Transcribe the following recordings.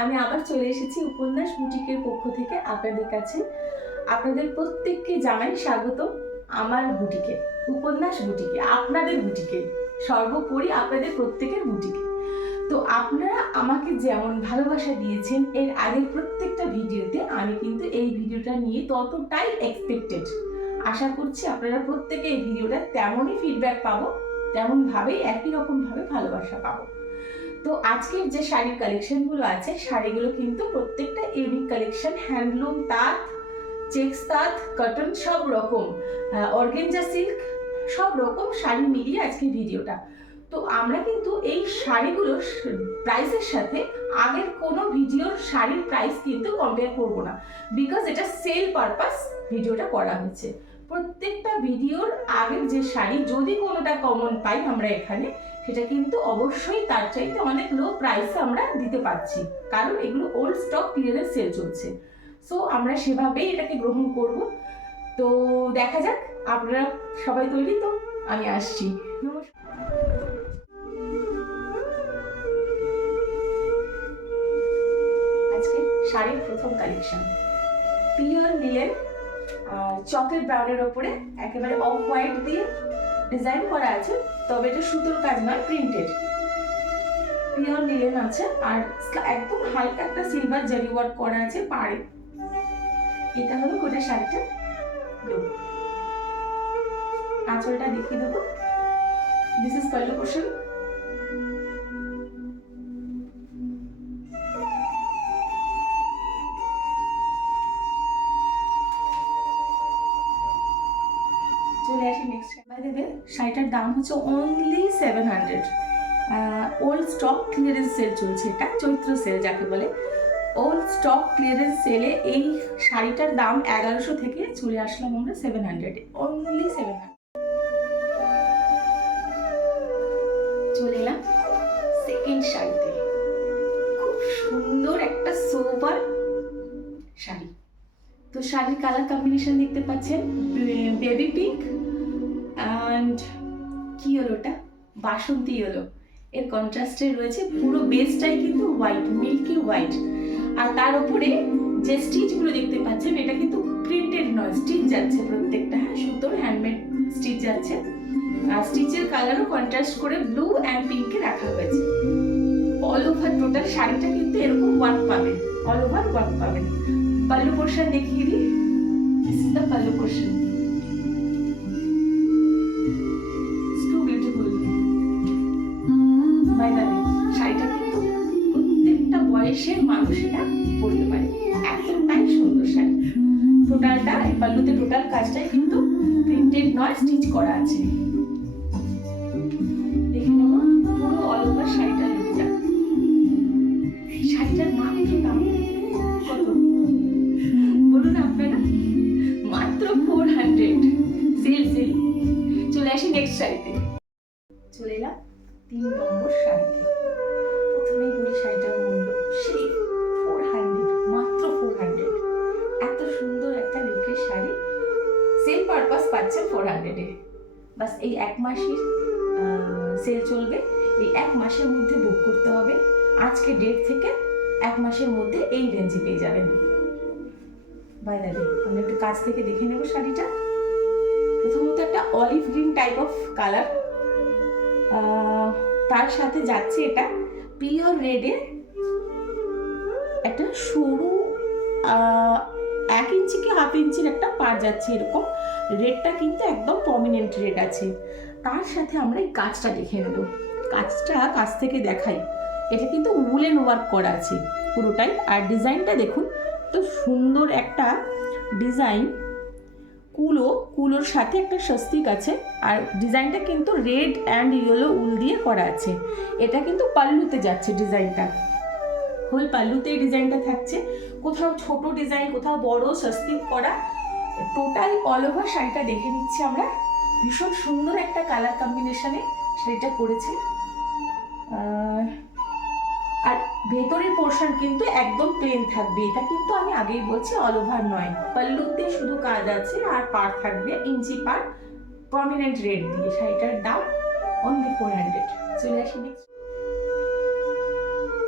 আমি আবার চলে এসেছি উপন্যাস বুটিকের পক্ষ থেকে আপনাদের কাছে। আপনাদের প্রত্যেককে জানাই স্বাগত আমার বুটিকে, উপন্যাস বুটিকে, আপনাদের বুটিকে, সর্বোপরি আপনাদের প্রত্যেকের বুটিকে। তো আপনারা আমাকে যেমন ভালোবাসা দিয়েছেন এর আগের প্রত্যেকটা ভিডিওতে, আমি কিন্তু এই ভিডিওটা নিয়ে ততটাই এক্সপেক্টেড। আশা করছি আপনারা প্রত্যেকে এই ভিডিওটা তেমনই ফিডব্যাক পাবো, তেমনভাবেই একই রকমভাবে ভালোবাসা পাবো। তো আজকের যে শাড়ির কালেকশনগুলো আছে, শাড়িগুলো কিন্তু প্রত্যেকটা ইউনিক কালেকশন, হ্যান্ডলুম তাঁত, চেক্স তাঁত, কটন, সব রকম, অর্গেঞ্জা সিল্ক, সব রকম শাড়ি মিলিয়ে আজকে ভিডিওটা। তো আমরা কিন্তু এই শাড়িগুলোর প্রাইসের সাথে আগের কোনো ভিডিওর শাড়ির প্রাইস কিন্তু কম্পেয়ার করব না, বিকজ এটা সেল পারপাস ভিডিওটা করা হচ্ছে। প্রত্যেকটা ভিডিওর আগের যে শাড়ি যদি কোনোটা কমন পাই আমরা এখানে, সেটা কিন্তু অবশ্যই তার চাইতে অনেক লো প্রাইসে আমরা দিতে পারছি, কারণ এগুলো ওল্ড স্টক ক্লিয়ারেন্স সেল চলছে। সো আমরা সেভাবেই এটাকে গ্রহণ করব। তো দেখা যাক, আপনারা সবাই তৈরি তো? আমি আসছি। নমস্কার। আজকে শাড়ির প্রথম কালেকশন পিওর লিলেন আর চকলেট ব্রাউনের ওপরে একেবারে অফ হোয়াইট দিয়ে ডিজাইন করা আছে, তবে এটা সুতোর কাজ নয়, প্রিন্টেড পিওর লিলেন আছে। আর একদম হালকা একটা সিলভার জারি ওয়ার্ক করা আছে পাড়ে। এটা হলো গোটা শাড়িটা লুক। আঁচলটা দেখিয়ে দেবো। This is pallu portion. চলে আসি নেক্সট। দেবে শাড়িটার দাম হচ্ছে only 700। Old stock clearance sale চলছে, এটা চৈত্র সেল যাকে বলে। ওল্ড স্টক ক্লিয়ারেন্স সেলে এই শাড়িটার দাম 1100 থেকে চলে আসলাম আমরা 700-এ, অনলি 700। চলে এলাম সেকেন্ড শাড়িতে। খুব সুন্দর একটা সোবার শাড়ি। তো শাড়ির কালার কম্বিনেশন দেখতে পাচ্ছেন, বেবি পিঙ্ক অ্যান্ড কি হলো ওটা, বাসন্তী ইয়েলো। এর কন্ট্রাস্টে রয়েছে পুরো বেসটাই কিন্তু হোয়াইট, মিল্কি হোয়াইট। আর তার উপরে যে স্টিচগুলো দেখতে পাচ্ছেন, এটা কিন্তু প্রিন্টেড নয়, স্টিচ যাচ্ছে প্রত্যেকটা, হ্যাঁ, সুতোর হ্যান্ডমেড স্টিচ যাচ্ছে। আর স্টিচের কালারও কন্ট্রাস্ট করে ব্লু অ্যান্ড পিঙ্কে রাখা হয়েছে। অল ওভার টোটাল শাড়িটা কিন্তু এরকম ওয়ার্ক পাবেন, অল ওভার ওয়ার্ক পাবেন। পাল্লু পোর্শন দেখিয়ে দিই। This is the pallu portion. শাড়িটা কিন্তু প্রত্যেকটা বয়সের মানুষেরা পরতে পারে, এতটাই সুন্দর শাড়ি। টোটালটা পাল্লুতে টোটাল কাজটাই কিন্তু প্রিন্টেড নয়, স্টিচ করা আছে। দেখে নেব পুরো অল ওভার শাড়িটার লুকটা। শাড়িটার মাত্র দাম কত বলুন আপনারা? মাত্র 400। Sale sale. চলে আসি নেক্সট শাড়িতে। চলে এলাম 3 নম্বর শাড়িতে। প্রথমেই বলি শাড়িটার মূল্য সেই 400, মাত্র 400। এত সুন্দর একটা লুকের শাড়ি সেল পারপাস পাচ্ছেন 400-এ। বাস এই এক মাসের সেল চলবে, এই এক মাসের মধ্যে বুক করতে হবে। আজকে ডেট থেকে এক মাসের মধ্যে এই রেঞ্জে পেয়ে যাবেন। বাই দ্য ওয়ে, আমরা একটু কাছ থেকে দেখে নেব শাড়িটা। প্রথমত একটা olive green type of colour, তার সাথে যাচ্ছে এটা পিওর রেডে একটা সরু 1 ইঞ্চি কি হাফ ইঞ্চির একটা পাড় যাচ্ছে, এরকম রেডটা কিন্তু একদম প্রমিনেন্ট রেড আছে। তার সাথে আমরা এই কাজটা দেখে নেব। কাজটা কাছ থেকে দেখাই, এটা কিন্তু উলেন ওয়ার্ক করা আছে পুরোটাই। আর ডিজাইনটা দেখুন, তো সুন্দর একটা ডিজাইন। কুলোর সাথে একটা স্বস্তিক আছে, আর ডিজাইনটা কিন্তু রেড অ্যান্ড ইয়েলো উল দিয়ে করা আছে। এটা কিন্তু পাল্লুতে যাচ্ছে ডিজাইনটা, হোল পাল্লুতে এই ডিজাইনটা থাকছে। কোথাও ছোট ডিজাইন, কোথাও বড় স্বস্তিক করা। টোটাল অল ওভার শাড়িটা দেখে নিচ্ছি আমরা। ভীষণ সুন্দর একটা কালার কম্বিনেশনে শাড়িটা করেছে। আর ভেতরের পোর্শন কিন্তু একদম প্লেন থাকবে, এটা কিন্তু আমি আগেই বলছি অল ওভার নয়, পাল্লুতে শুধু কাজ আছে। আর পাড় থাকবে ইঞ্চি পাড়, প্রমিনেন্ট রেড দিয়ে। শাড়িটার দাম অনলি 400। চলে আসি নেক্সট।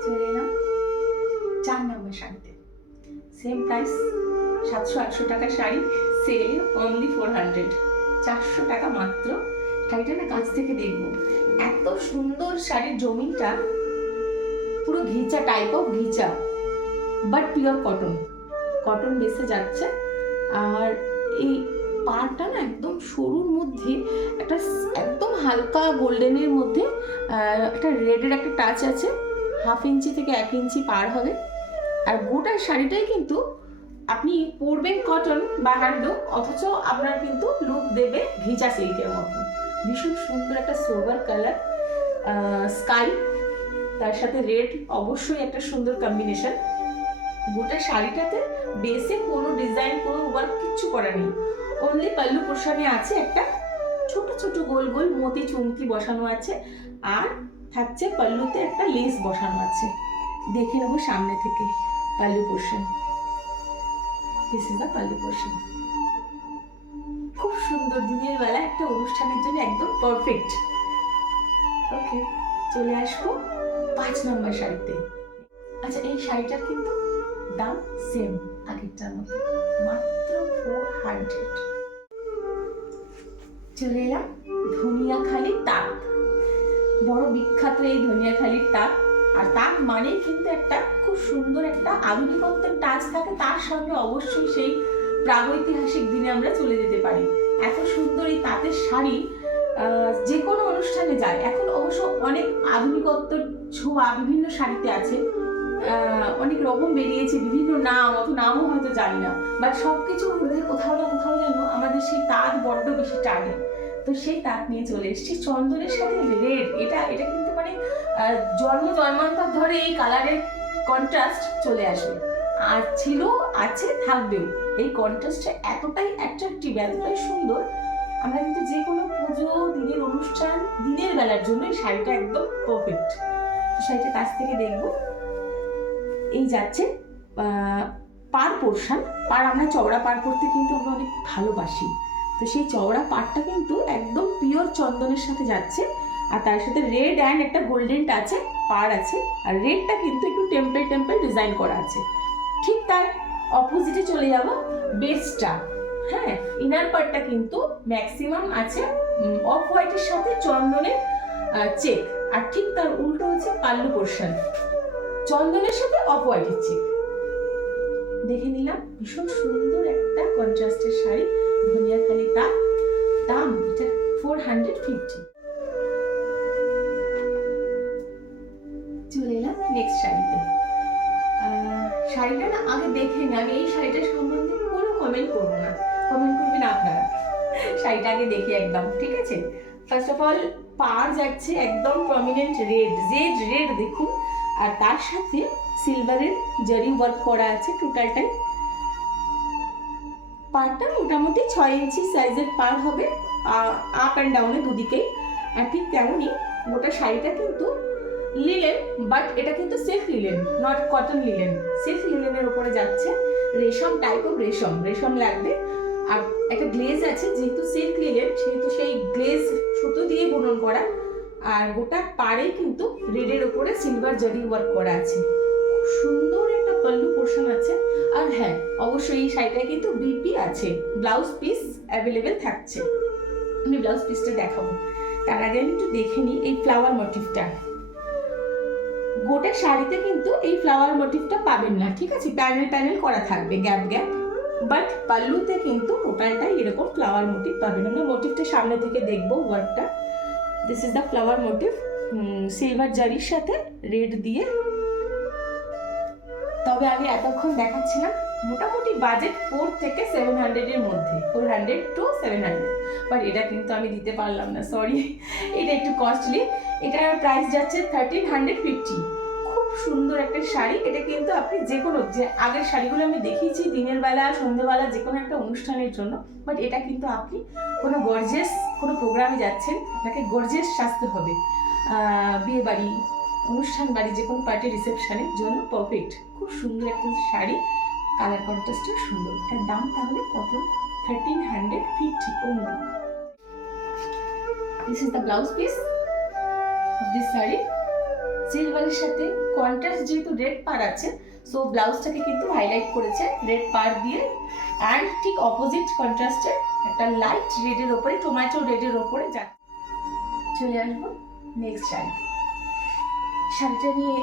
চলে এলাম 4 সেম প্রাইস, 700-800 টাকার শাড়ি, সেল অনলি 400, 400 টাকা মাত্র। শাড়িটা না কাছ থেকে দেখবো, এত সুন্দর শাড়ির জমিনটা, পুরো ghicha type of ghicha, but pure cotton, cotton বেসে যাচ্ছে। আর এই পাড়টা না একদম সরুর মধ্যে একটা একদম হালকা গোল্ডেনের মধ্যে একটা রেডের একটা টাচ আছে, 1/2 ইঞ্চি থেকে 1 ইঞ্চি পার হবে। আর গোটা শাড়িটাই কিন্তু আপনি পরবেন কটন বা হ্যান্ডলুম, অথচ আপনার কিন্তু লুক দেবে ঘিচা সিল্কের মতো। ভীষণ সুন্দর একটা সোবার কালার, স্কাই, তার সাথে রেড, অবশ্যই একটা সুন্দর কম্বিনেশন। গোটা শাড়িটাতে বেসে কোনো ডিজাইন, কোনো ওয়ার্ক কিচ্ছু করা নেই, অনলি পাল্লু পোর্শনে আছে একটা ছোট ছোট গোল গোল মতি চুমকি বসানো আছে, আর থাকছে পাল্লুতে একটা লেস বসানো আছে। দেখে নেবো সামনে থেকে pallu portion. This is the pallu portion. খুব সুন্দর, দিনের বেলা একটা অনুষ্ঠানের জন্য একদম পারফেক্ট। ওকে, চলে আসবো 5 নম্বর শাড়িতে। আচ্ছা, এই শাড়িটার কিন্তু দাম সেম আগেরটার মতো, মাত্র 400। চলে এলাম ধনিয়াখালির তাঁত। বড় বিখ্যাত এই ধনিয়াখালির তাঁত। আর তাঁত মানেই কিন্তু একটা খুব সুন্দর একটা আধুনিকত্বের টাচ থাকে, তার সঙ্গে অবশ্যই সেই প্রাগৈতিহাসিক দিনে আমরা চলে যেতে পারি। এত সুন্দর এই তাঁতের শাড়ি যে কোনো অনুষ্ঠানে যায়। এখন অবশ্য অনেক আধুনিকত্বের ছোঁয়া বিভিন্ন শাড়িতে আছে, অনেক রকম বেরিয়েছে, বিভিন্ন নাম, অত নামও হয়তো জানি না, বাট সবকিছু কোথাও না কোথাও যেন আমাদের সেই তাঁত বড্ড বেশি টানে। তো সেই তাঁত নিয়ে চলে এসেছি, চন্দনের সাথে রেড। এটা কিন্তু মানে জন্মান্তর ধরে এই কালারের কন্ট্রাস্ট চলে আসে, আর ছিল, আছে, থাকবেও। এই কন্ট্রাস্টটা এতটাই অ্যাট্রাকটিভ, এতটাই সুন্দর, আমরা কিন্তু যে কোনো পুজো, দিনের অনুষ্ঠান, দিনের বেলার জন্য এই শাড়িটা একদম পারফেক্ট। শাড়িটা কাছ থেকে দেখবো। এই যাচ্ছে পাড় পোর্শন। পাড়, আমরা চওড়া পাড় করতে কিন্তু আমরা অনেক ভালোবাসি, তো সেই চওড়া পাড়টা কিন্তু একদম পিওর চন্দনের সাথে যাচ্ছে, আর তার সাথে রেড অ্যান্ড একটা গোল্ডেন টাচে পাড় আছে। আর রেডটা কিন্তু একটু টেম্পল টেম্পল ডিজাইন করা আছে। ঠিক তার অপোজিটে চলে যাব বেসটা। হ্যাঁ, ইনার পার্টটা কিন্তু ম্যাক্সিমাম আছে অফ হোয়াইটের সাথে চন্দনের চেক, আর ঠিক তার উল্টো হচ্ছে পাল্লু পোর্শন, চন্দনের সাথে অফ হোয়াইটের চেক। দেখে নিলাম, ভীষণ সুন্দর একটা কন্ট্রাস্টের শাড়ি, ধনিয়াখালি তাঁত। দাম এটা 450। চলে এলাম নেক্সট শাড়িতে। শাড়িটা না আগে দেখে না, আমি এই শাড়িটার সম্বন্ধে কোনো কমেন্ট করবো না, কমেন্ট করবেন আপনারা। শাড়িটা আগে দেখে একদম, ঠিক আছে। ফার্স্ট অফ অল পাড় যাচ্ছে একদম প্রমিনেন্ট রেড, জেড রেড দেখুন, আর তার সাথে সিলভারের জারি ওয়ার্ক করা আছে টোটালটাই। পাড়টা মোটামুটি 6 ইঞ্চি সাইজের পাড় হবে, আপ অ্যান্ড ডাউনে দুদিকেই। আর ঠিক তেমনই গোটা শাড়িটা কিন্তু লিলেন, বাট এটা কিন্তু silk linen, not cotton linen, silk লিলেনের উপরে যাচ্ছে। রেশম টাইপ অফ রেশম লাগবে। আর একটা গ্লেজ আছে, যেহেতু সিল্ক লিলেন সেহেতু সেই গ্লেজ সুতো দিয়ে বুনন করা। আর গোটা পাড়ে কিন্তু রেডের উপরে সিলভার জারি ওয়ার্ক করা আছে। খুব সুন্দর একটা পাল্লু পোর্শন আছে। আর হ্যাঁ, অবশ্যই এই শাড়িটায় কিন্তু বিপি আছে, ব্লাউজ পিস অ্যাভেলেবেল থাকছে। আমি ব্লাউজ পিসটা দেখাবো, তার আগে আমি একটু দেখে নিই এই ফ্লাওয়ার মোটিভটা। গোটা শাড়িতে কিন্তু এই ফ্লাওয়ার মোটিভটা পাবেন না, ঠিক আছে, প্যানেল প্যানেল করা থাকবে, গ্যাপ গ্যাপ, বাট পাল্লুতে কিন্তু টোটালটাই এরকম ফ্লাওয়ার মোটিভ পাবেন। আমরা মোটিভটা সামনে থেকে দেখবো ওয়ার্কটা। This is the flower motif, silver জারির সাথে রেড দিয়ে। তবে আমি এতক্ষণ দেখাচ্ছিলাম মোটামুটি বাজেট 4 থেকে 700 এর মধ্যে, 400 to 700, বাট এটা কিন্তু আমি দিতে পারলাম না, সরি, এটা একটু কস্টলি। এটার প্রাইস যাচ্ছে 1350। খুব সুন্দর একটা শাড়ি। এটা কিন্তু আপনি যে কোনো, যে আগের শাড়িগুলো আমি দেখিয়েছি দিনের বেলা, সন্ধ্যেবেলা, যে কোনো একটা অনুষ্ঠানের জন্য, বাট এটা কিন্তু আপনি কোনো গর্জিয়াস কোনো প্রোগ্রামে যাচ্ছেন, আপনাকে গর্জিয়াস সাজতে হবে, বিয়ে বাড়ি, অনুষ্ঠান বাড়ি, যে কোনো পার্টি রিসেপশনের জন্য পারফেক্ট। খুব সুন্দর একটা শাড়ি, কালার কন্ট্রাস্টটা সুন্দর। এটার দাম তাহলে কত? 1350 only. This is the blouse piece of this saree. সিলভারের সাথে কন্ট্রাস্ট, যেহেতু রেড পার আছে, সো ব্লাউজটাকে কিন্তু হাইলাইট করেছে রেড পার দিয়ে। অ্যান্ড ঠিক অপোজিট কন্ট্রাস্টে একটা লাইট রেডের ওপরে, টমেটো রেডের ওপরে যাচ্ছে। চলে আসবো নেক্সট শাড়ি। শাড়িটা নিয়ে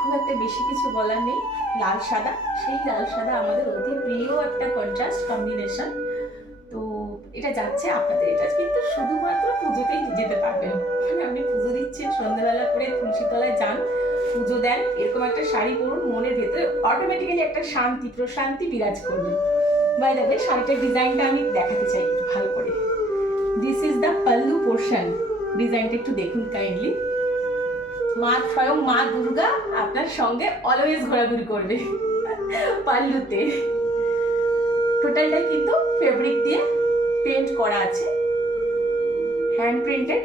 খুব একটা বেশি কিছু বলার নেই, লাল সাদা। সেই লাল সাদা আমাদের অতি প্রিয় একটা কন্ট্রাস্ট কম্বিনেশন। তো এটা যাচ্ছে আপনাদের, এটা কিন্তু শুধুমাত্র পুজোতেই যেতে পারবেন। মানে আপনি পুজো দিচ্ছেন, সন্ধ্যাবেলা করে তুলসী তলায় যান, পুজো দেন, এরকম একটা শাড়ি পরুন, মনের ভেতরে অটোমেটিক্যালি একটা শান্তি, প্রশান্তি বিরাজ করবেন। বাই দ্য ওয়ে, শাড়িটার ডিজাইনটা আমি দেখাতে চাই একটু ভালো করে। This is the pallu portion. ডিজাইনটা একটু দেখুন কাইন্ডলি। স্বয়ং মা দুর্গা আপনার সঙ্গে অলওয়েজ ঘোরাঘুরি করবে পাল্লুতে। টোটালটাই কিন্তু ফেব্রিক দিয়ে পেন্ট করা আছে, হ্যান্ড প্রিন্টেড।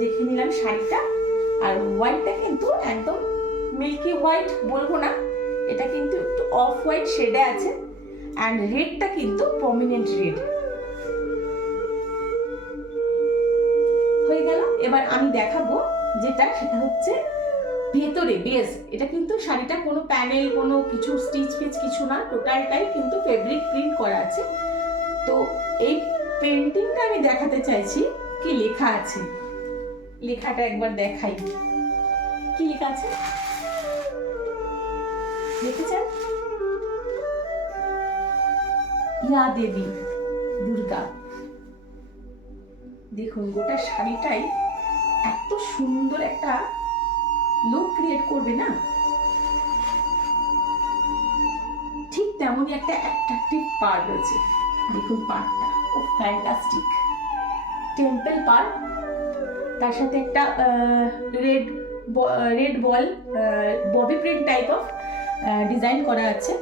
দেখে নিলাম শাড়িটা। আর হোয়াইটটা কিন্তু একদম মিল্কি হোয়াইট বলবো না, এটা কিন্তু একটু অফ হোয়াইট শেডে আছে। অ্যান্ড রেডটা কিন্তু প্রমিনেন্ট রেড হয়ে গেল। এবার আমি দেখাবো যেটা, সেটা হচ্ছে ভেতরে বেস। এটা কিন্তু শাড়িটা কোনো প্যানেল, কোনো কিছু স্টিচ ফিচ কিছু না, টোটালটাই কিন্তু ফেব্রিক প্রিন্ট করা আছে। তো এই পেন্টিংটা আমি দেখাতে চাইছি কি লেখা আছে। লেখাটা একবার দেখাই, কি লেখা আছে দেখেছেন? ইয়া দেবী দুর্গা। দেখুন গোটা শাড়িটাই এত সুন্দর একটা লুক ক্রিয়েট করবে না, ঠিক তেমনই একটা অ্যাট্রাকটিভ পার রয়েছে। দেখুন পারটা, ও ফ্যান্টাস্টিক। টেম্পল পার, তার সাথে একটা red ball Bobby print type of design করা আছে।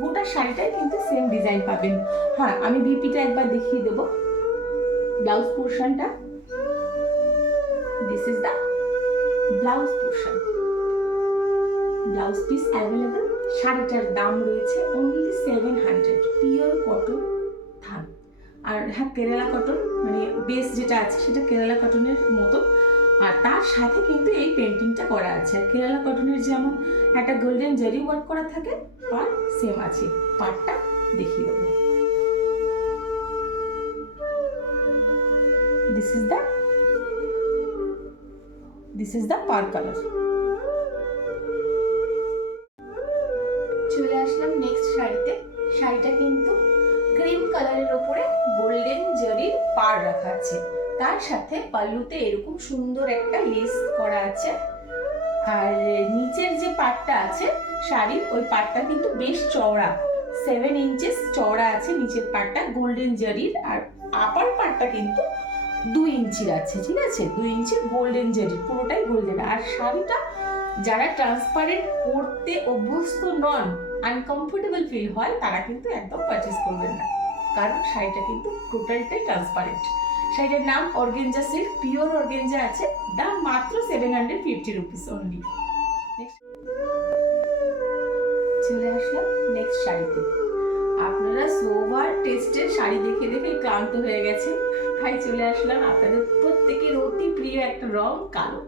গোটা শাড়িটাই কিন্তু সেম ডিজাইন পাবেন। হ্যাঁ, আমি ভিপিটা একবার দেখিয়ে দেবো। ব্লাউজ পোর্শনটা, this is the blouse portion. Blouse piece available. শাড়িটার দাম রয়েছে অনলি 700, পিওর কটন থান। আর হ্যাঁ, কেরালা কটন, মানে বেস যেটা আছে সেটা কেরালা কটনের মতো। আর তার সাথে কিন্তু এই পেন্টিংটা করা আছে। কেরালা কটনের যেমন একটা গোল্ডেন জারি ওয়ার্ক করা থাকে, পার সেম আছে। পারটা দেখিয়ে দেবো। This is the per colour. চলে আসলাম নেক্সট শাড়িতে। শাড়িটা কিন্তু ক্রিম কালারের ওপরে গোল্ডেন জারির পার রাখা আছে, তার সাথে পাল্লুতে এরকম সুন্দর একটা লেস করা আছে। আর নিচের যে পাটটা আছে শাড়ির, ওই পাটটা কিন্তু বেশ চওড়া, 7 ইঞ্চেস চওড়া আছে নিচের পাটটা গোল্ডেন জারির। আর আপার পাটটা কিন্তু 2 ইঞ্চির আছে, ঠিক আছে? 2 ইঞ্চি গোল্ডেন জারি, পুরোটাই গোল্ডেন। আর শাড়িটা যারা ট্রান্সপারেন্ট পরতে অভ্যস্ত নন, আনকমফোর্টেবল ফিল হয়, তারা কিন্তু একদম পারচেস করবেন না, কারণ শাড়িটা কিন্তু টোটালটাই ট্রান্সপারেন্ট। শাড়িটার নাম অর্গেঞ্জা সিল্ক, পিওর অর্গেঞ্জা আছে। দাম মাত্র 750 রুপিস অনলি। চলে আসলাম নেক্সট শাড়িতে। আপনারা সোভার টেস্টের শাড়ি দেখে দেখে ক্লান্ত হয়ে গেছেন, তাই চলে আসলাম আপনাদের প্রত্যেকের অতি প্রিয় একটা রং, কালো।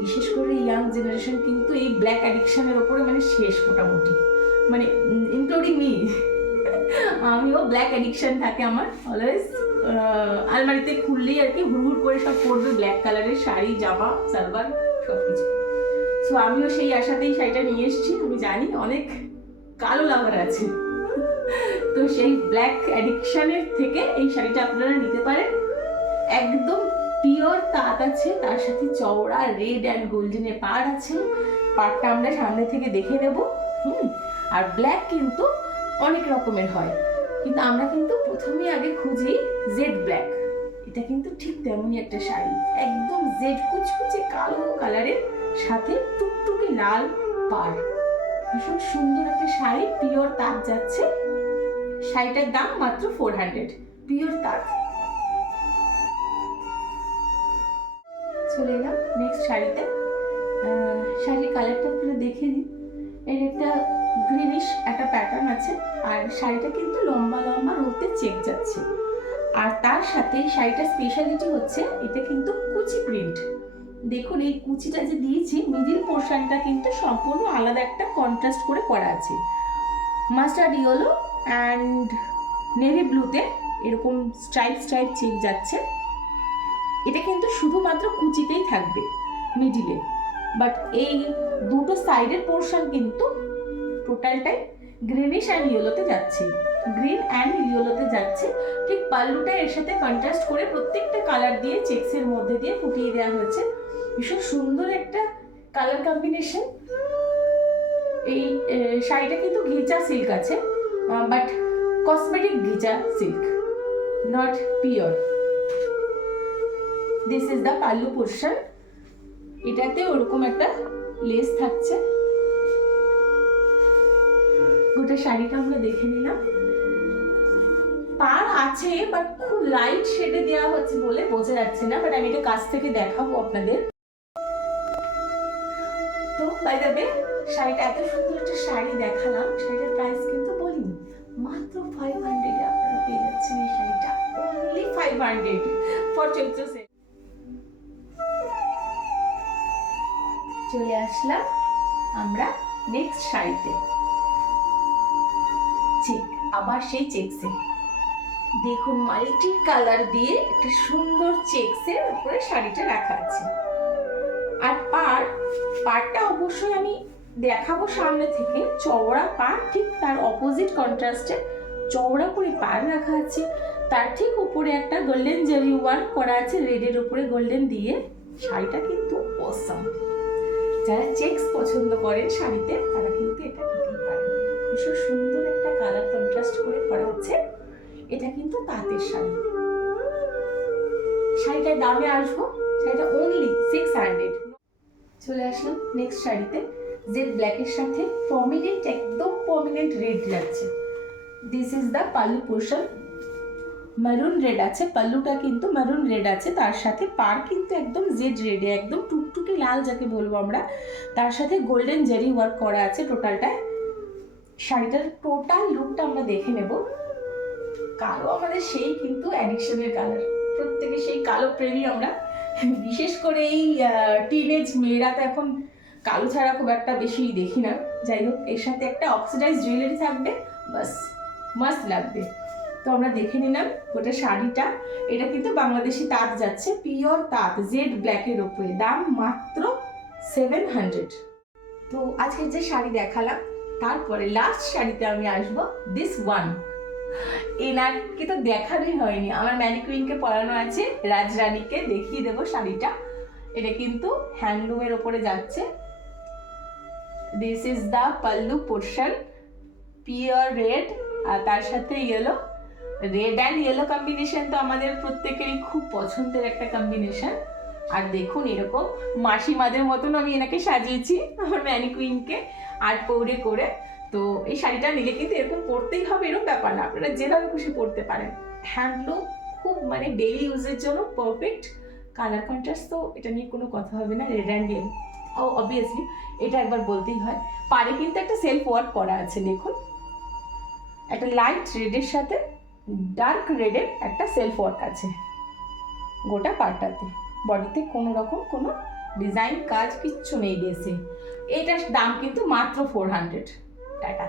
বিশেষ করে ইয়াং জেনারেশন কিন্তু এই ব্ল্যাক অ্যাডিকশনের ওপরে মানে শেষ মোটামুটি, মানে ইনক্লুডিং মি। আমিও ব্ল্যাক অ্যাডিকশন থাকে আমার অলওয়েজ। আলমারিতে খুললেই আর কি হুড় করে সব পরবে ব্ল্যাক কালারের শাড়ি, জামা, সালভার সব কিছু। সো আমিও সেই আশাতেই শাড়িটা নিয়ে এসেছি। আমি জানি অনেক কালো লাভার আছে, তো সেই ব্ল্যাক অ্যাডিকশনের থেকে এই শাড়িটা আপনারা নিতে পারেন। একদম পিওর তাঁত আছে, তার সাথে চওড়া রেড অ্যান্ড গোল্ডেনের পাড় আছে। পাড়টা আমরা সামনে থেকে দেখে নেব। আর ব্ল্যাক কিন্তু অনেক রকমের হয়, কিন্তু আমরা কিন্তু প্রথমে আগে খুঁজি জেড ব্ল্যাক। এটা কিন্তু ঠিক তেমনই একটা শাড়ি, একদম জেড কুচকুচে কালো কালারের সাথে টুকটুকে লাল পাড়। ভীষণ সুন্দর একটা শাড়ি, পিওর তাঁত যাচ্ছে। শাড়িটার দাম মাত্র 400, পিওর তাঁত। চলে এলাম নেক্সট শাড়িতে। শাড়ির কালারটা আপনারা দেখে নিন। এর একটা গ্রিনিশ একটা প্যাটার্ন আছে, আর শাড়িটা কিন্তু লম্বা লম্বা রোতে চেক যাচ্ছে। আর তার সাথে শাড়িটার স্পেশালিটি হচ্ছে এটা কিন্তু কুচি প্রিন্ট, দেখুন এই কুচিটা যে দিয়েছি মিডিল পোর্শনটা কিন্তু সম্পূর্ণ আলাদা একটা কন্ট্রাস্ট করে করা আছে। মাস্টার্ড ইয়েলো অ্যান্ড নেভি ব্লুতে এরকম স্ট্রাইপ চেক যাচ্ছে। এটা কিন্তু শুধুমাত্র কুচিতেই থাকবে মিডিলে, বাট এই দুটো সাইডের পোর্শন কিন্তু টোটালটাই গ্রিনিশ অ্যান্ড ইয়েলোতে যাচ্ছে, গ্রিন অ্যান্ড ইয়েলোতে যাচ্ছে। ঠিক পাল্লুটা এর সাথে কন্ট্রাস্ট করে প্রত্যেকটা কালার দিয়ে চেক্সের মধ্যে দিয়ে ফুটিয়ে দেওয়া হয়েছে। ভীষণ সুন্দর একটা কালার কম্বিনেশন। এই শাড়িটা কিন্তু ঘিচা সিল্ক আছে, but cosmetic ghicha silk, not pure. This is the pallu portion. এটাতে ওরকম একটা লেস থাকছে। গোটা শাড়িটা আমরা দেখে নিলাম। পাড় আছে বাট খুব লাইট শেডে দেওয়া হচ্ছে বলে বোঝা যাচ্ছে না, বাট আমি এটা কাছ থেকে দেখাবো আপনাদের। তো বাই দ্য ওয়ে, শাড়িটা এত সুন্দর একটা শাড়ি দেখালাম, শাড়িটার প্রাইস কিন্তু বলিনি, মাত্র 500 এ আপনারা পেয়ে যাচ্ছেন এই শাড়িটা, অনলি 500 ফর চৈত্র সেল। চলে আসলাম আমরা নেক্সট শাড়িতে। চেক, আবার সেই চেকসে দেখুন মাল্টি কালার দিয়ে একটা সুন্দর চেকসের উপরে শাড়িটা রাখা আছে। আর পাড়টা অবশ্যই আমি দেখাবো সামনে থেকে, চওড়া পাড়, ঠিক তার অপোজিট কন্ট্রাস্টে চওড়া করে পাড় রাখা আছে। তার ঠিক উপরে একটা গোল্ডেন জারি ওয়ার্ক করা আছে, রেডের উপরে গোল্ডেন দিয়ে। শাড়িটা কিন্তু অসাম। যারা চেকস পছন্দ করেন শাড়িতে তারা কিন্তু এটা নিতেই পারেন। ভীষণ সুন্দর একটা কালার কন্ট্রাস্ট করে করা হচ্ছে। এটা কিন্তু তাঁতের শাড়ি। শাড়িটার দামে আসবো, শাড়িটা অনলি 600। চলে আসলাম নেক্সট শাড়িতে। জেড ব্ল্যাকের সাথে প্রমিনেন্ট, একদম প্রমিনেন্ট রেড যাচ্ছে। This is the pallu portion. Maroon red আছে, পাল্লুটা কিন্তু মেরুন রেড আছে, তার সাথে পার কিন্তু একদম জেড রেডে, একদম টুকটুকে লাল যাকে বলবো আমরা। তার সাথে গোল্ডেন জারি ওয়ার্ক করা আছে টোটালটায়। শাড়িটার টোটাল লুকটা আমরা দেখে নেব। কালো আমাদের সেই কিন্তু অ্যাডিকশনের কালার, প্রত্যেকে সেই কালো প্রেমী আমরা। বিশেষ করে এই টিনেজ মেয়েরা তো এখন কালো ছাড়া খুব একটা বেশি দেখি না। যাই হোক, এর সাথে একটা অক্সিডাইজ জুয়েলারি থাকবে, বাস মাস্ট লাগবে। তো আমরা দেখে নিলাম গোটা শাড়িটা। এটা কিন্তু বাংলাদেশি তাঁত যাচ্ছে, পিওর তাঁত, জেড ব্ল্যাকের উপরে, দাম মাত্র 700। তো আজকে যে শাড়ি দেখালাম তারপরে লাস্ট শাড়িতে আমি আসবো, দিস ওয়ান। এনারকে তো দেখানোই হয়নি, আমার ম্যানিকুইনকে পরানো আছে, রাজরানীকে দেখিয়ে দেবো শাড়িটা। এটা কিন্তু হ্যান্ডলুমের ওপরে যাচ্ছে। This is the pallu portion, pure red আর তার সাথে yellow. Red and yellow combination তো আমাদের প্রত্যেকেরই খুব পছন্দের একটা কম্বিনেশন। আর দেখুন এরকম মাসিমাদের মতন আমি এনাকে সাজিয়েছি, আমার ম্যানিকুইনকে আর্ট পৌড়ে করে। তো এই শাড়িটা নিলে কিন্তু এরকম পরতেই হবে এরকম ব্যাপার না, আপনারা যেভাবে খুশি পরতে পারেন। হ্যান্ডলুম, খুব মানে ডেইলি ইউজের জন্য পারফেক্ট। কালার কন্ট্রাস্ট তো এটা নিয়ে কোনো কথা হবে না, রেড অ্যান্ড ইয়েলো। ও অবভিয়াসলি এটা একবার বলতেই হয়। পারে কিন্তু একটা সেলফ ওয়ার্ক করা আছে, দেখুন একটা লাইট রেডের সাথে ডার্ক রেডের একটা সেলফ ওয়ার্ক আছে গোটা পাড়টাতে। বডিতে কোনো রকম কোনো ডিজাইন কাজ কিচ্ছু নেই বেশি। এটার দাম কিন্তু মাত্র 400 টাকা।